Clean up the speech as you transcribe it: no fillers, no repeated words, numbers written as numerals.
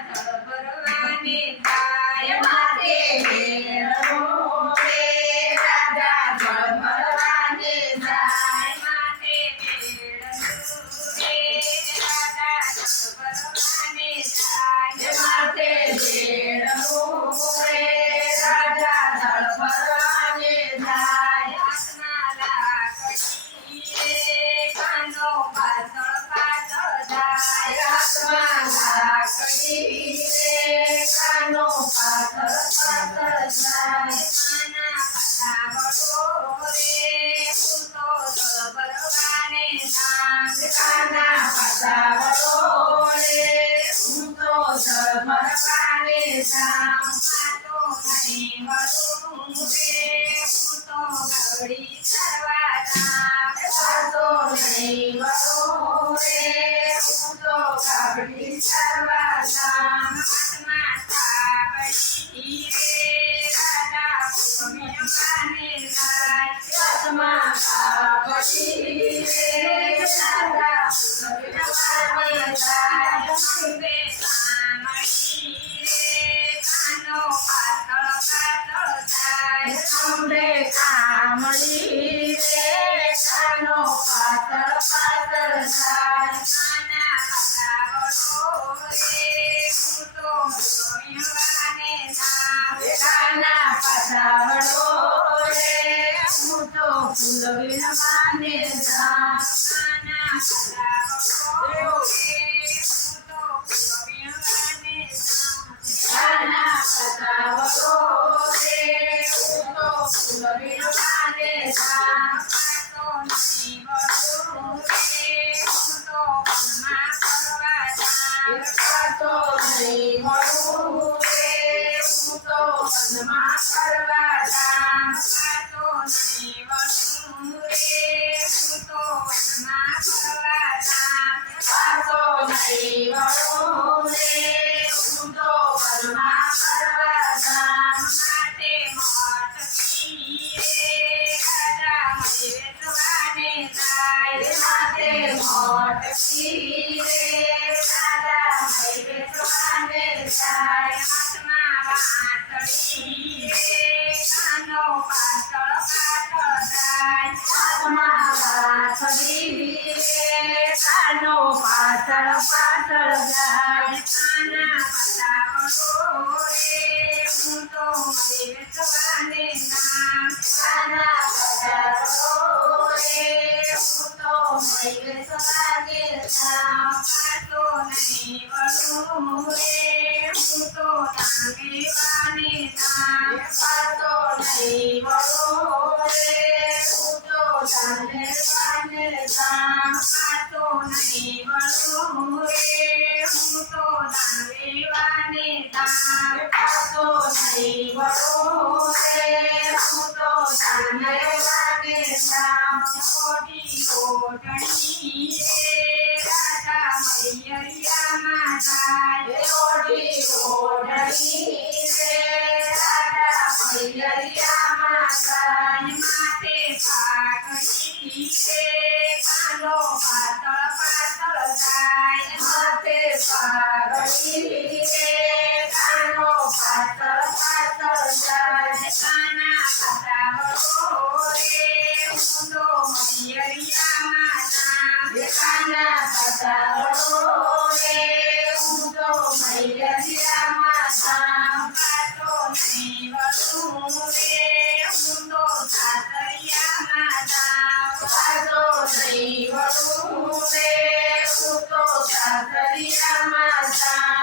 જળ ભરવાને જાય માથે મેળો રે રાજા જળ ભરવાને જાય માથે મેળો રે રાજા જળ ભરવાને જાય માથે મેળો રે રાજા જળ ભરવાને જાય હાથમાં લાકડી રે કાનો પાછળ પાછળ જાય હાથમાં લાકડી રે કાનો પાછળ પાછળ જાય કાના પાછાવડો રે હું તો જળ ભરવાને જાય કાના પાછાવડો રે હું તો જળ ભરવાને જાય પાતો નહીં વળું રે હું તો ગવડી ચરવા જાઉં પાતો નહીં વળું રે હું તો ગવડી ચરવા જાઉં હાથમાં થાબડી રે રાજા પૂર્ણિમાને જાય હાથમાં થાબડી રે રાજા પૂર્ણિમાને જાય અંબે કામળી રે કાનો પાતળ પાતળ જાય અંબે કામળી રે કાનો પાતળ પાતળ જાય કાના પાછાવડો રે હું તો પૂર્ણિમાને જાય કાના પાછાવડો રે હું તો પૂર્ણિમાને જાય કાના પાછાવડો રે હું તો પૂર્ણિમાને જાય કાના પાછાવડો રે હું તો પૂર્ણિમાને જાય પાતો નહીં વળું રે હું તો વનમાં ફરવા જાઉં પાતો નહીં વળું રે હું તો વનમાં ફરવા જાઉં પાતો નહીં વળું રે હું તો વનમાં ફરવા જાઉં પાતો નહીં વળું રે હું તો વનમાં ફરવા જાઉં માટે મોટકી રે રાજા મય વેચવાને જાય માટે મોટકી રે રાજા મય વેચવાને જાય હાથમાં વાટડી રે કાનો પાછળ પાછળ જાય હાથમાં વાટડી રે કાનો પાછળ પાછળ જાય કાના પાછાવડો રે હું તો મય વેચવાને નામ કાના પાછાવડો રે હું તો મય વેચવાને નામ પાતો નહીં વળું રે હું તો ડાંગેવાને નામ પાતો નહીં વળું રે હું તો ડાંગેવાને નામ પાતો નહીં વળું રે હું તો ડાંગેવાને નામ પાતો નહીં વળું રે હું તો ડાંગેવાને નામ મોટી ઓઢણી રે રાજા મૈયરિયામાં જાય મોટી ઓઢણી રે રાજા મૈયરિયામાં જાય માથે પાઘડી રે કાનો પાતળ પાતળ જાય માથે પાઘડી રે કાનો પાતળ પાતળ જાય કાના પાછાવડો રે હું તો મૈયરિયામાં જાઉં કાના પાછાવડો રે હું તો મૈયરિયામાં જાઉં પાતો નહીં વળું રે હું તો સાસરિયામાં જાઉં પાતો નહીં વળું રે હું તો સાસરિયામાં જાઉં